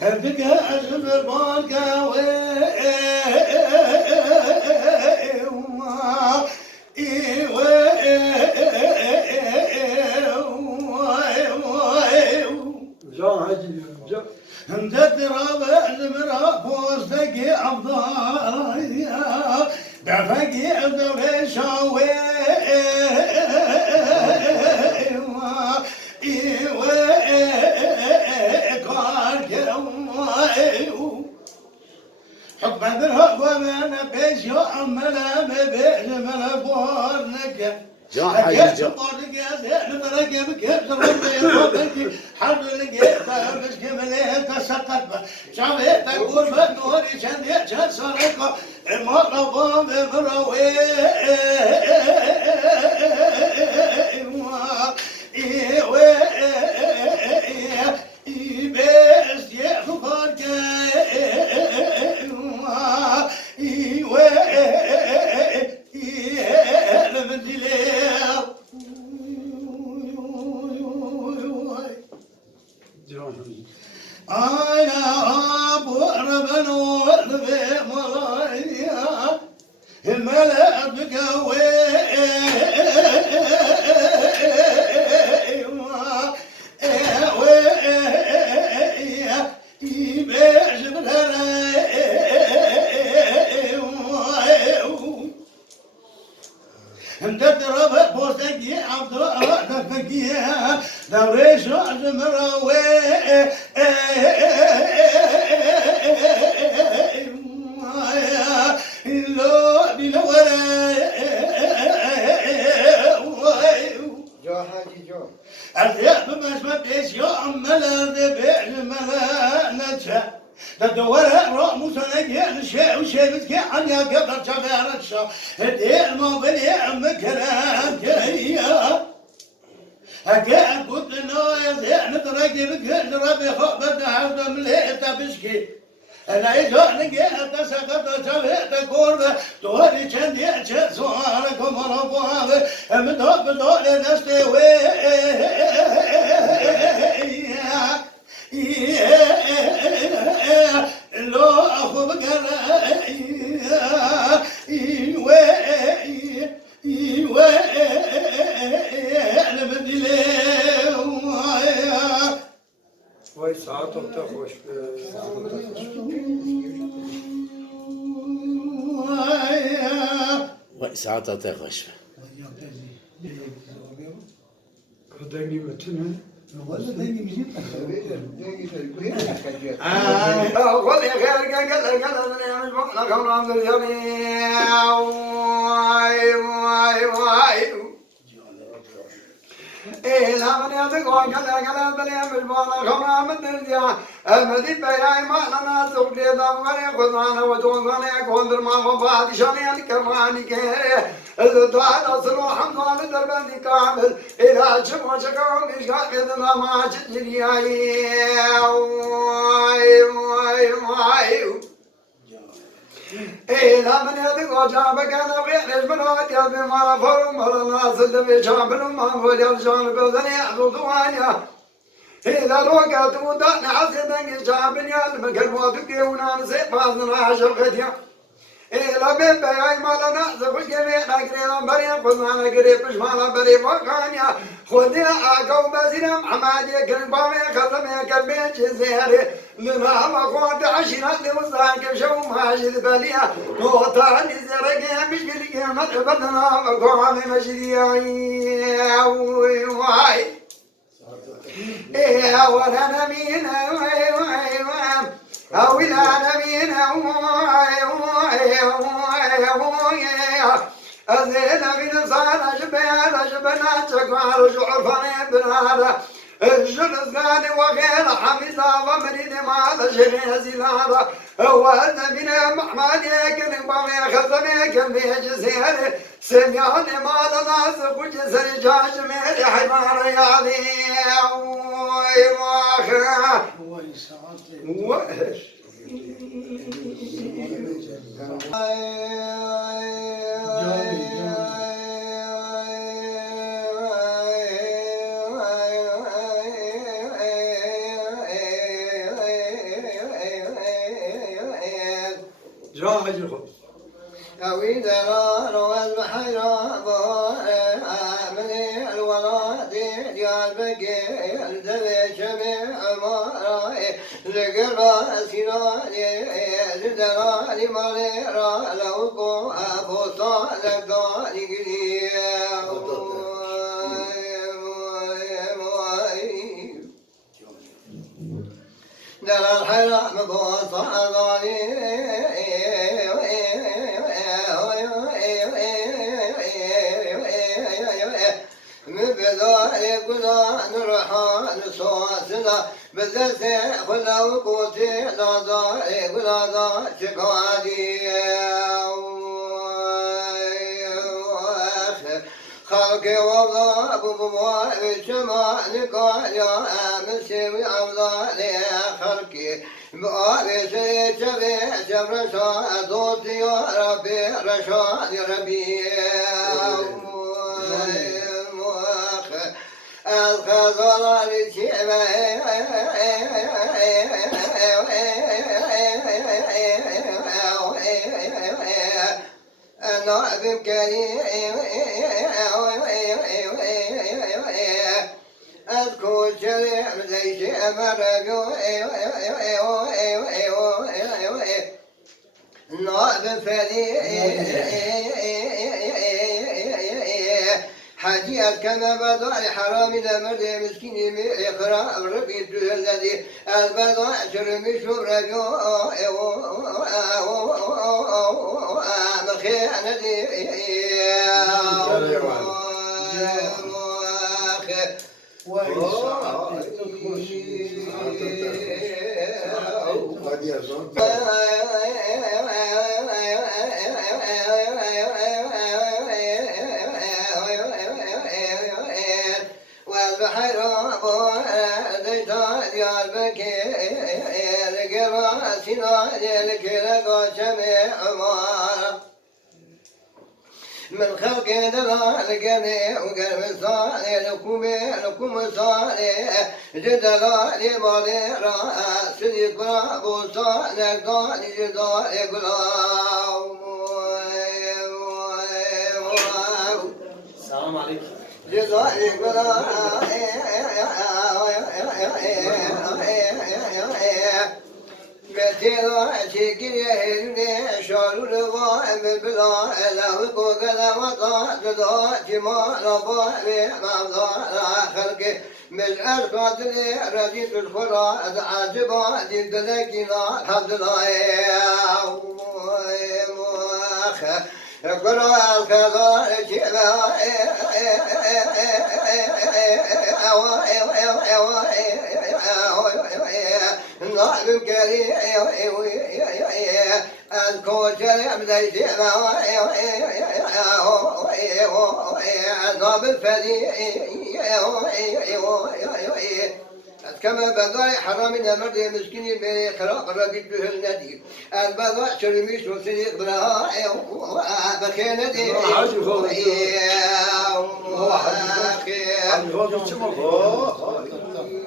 هدك أجم البرقة مددرة بالمرا بوزدقي عبضايا دفقي عبدوري شاوي حب بالحب ومن بيش يعمل بيش من بورنك أكيد طارق يا زين مرق بكيف ربي ربك حرب لقيتها مش كمليتها سقط شعبيتها قول بدوري شنديتها سرقة مرة باب مروي بس يخبرك مددرة بوسقي عبد دفقيها دوريش مروي لو بلوري جو حاجي جو الثياب مش مبيش يوم ملا ذبيح ملا نتشا تدور راموس نجي شيء وشيء بتكي عن يا قبر شفير الشا الدير ما بني مكرم كيا أكيد قلت له يا زين نترقي بكل ربي خوف بدها مليئة بشكي أنا يجون نجيت سقط شفيت قربة توري كندي سؤالكم ربوها مدوب دولي نستوي لو أخو بقرا أنا بدي ليه وای ساعتم تا خوش وای ساعتها تخش دنگی متونه ولا دني مشيت خذ يا خير قال مش بقول لكم عبد الجليل واي لا من يدق قال بني مش بقول لكم من الدنيا المدي بياي ما لنا سوق دي دم غني خذنا وتون غني كون ما فاضي شاني الكرماني كيره الدعاء أصل الحمد لله دربني كامل إلى شموع شكاو مش قاعدنا ما تجري إلى من يدق وجابك أنا غير من هاتي بما فرم ولا ناس بشامل ما هو يرجع بذني أخذوانيا إذا روقت ودان عزيزك شامل يا المكان وتقي ونانسي بازنا عشقتيا إلا بين بياي مالنا زوج جميع نقرينا بريا قلنا نقري بشمالا بري فوقانيا خذي أقو بزينا محمد يكرم بامي خلمي كربي جزيري لما ما قوات عشرات لمستاك شو ماجد بليا نوطا نزرق مش بلقي مدبتنا مقوامي مجدي واي إيه ولا نمينا أو العالمين أزيد من صار جبال جبنا شكوار شعور فاني بنالا الجلس غالي وغير حميدة ومريد مال شيخ زلالة وأن من محمد يكن بامي خزمي كم بيجزير سمعني مال ناس وجزر جاج ميري حمار يالي واخا وإيش حاجي خوش أوي درار والبحر من الولاد ديال بقي الدبي جميع مراي لقرا سناني دراني مريرا لو كو أبو صالح داني در الحرام بوصالاني بذلك كنا نرحان صوصنا بذلك كنا وقوتي لا ضاري كنا ضار شكادي خلقي والله بابا السماء نقال يا مسوي أفضل خلقي بابي سيتبي رشاد دوتي يا ربي رشاد يا ربي الخضر للشيبة أنا بمكاني أذكر شريع زي شيء مرجو نائب فريق حاجي كما بدر حرام لمرد مسكين يقرا ربي الذي البضع شرمي شرجو مخيانة من خلق دلالقني وقلب صالح لكم صالح جدلالي مالي راس يقرا بوصالح دالي جدال يقرا السلام عليكم جدال يقرا مثل شكل يهلني شعر الغائب بلا له كذا وطاعت ذا جمال ضائع مضى خلقه من القدر رديت الفراد عجبا جد لكنا الحمد لله قرأ الكذا نعم كريم الكوشر بديت نعم الفريق كما بدر حرامنا مرد مسكين بخراق ربيت به الندي البضع شرميش وسريق بلا بخينا دي حاجي خوش حاجي خوش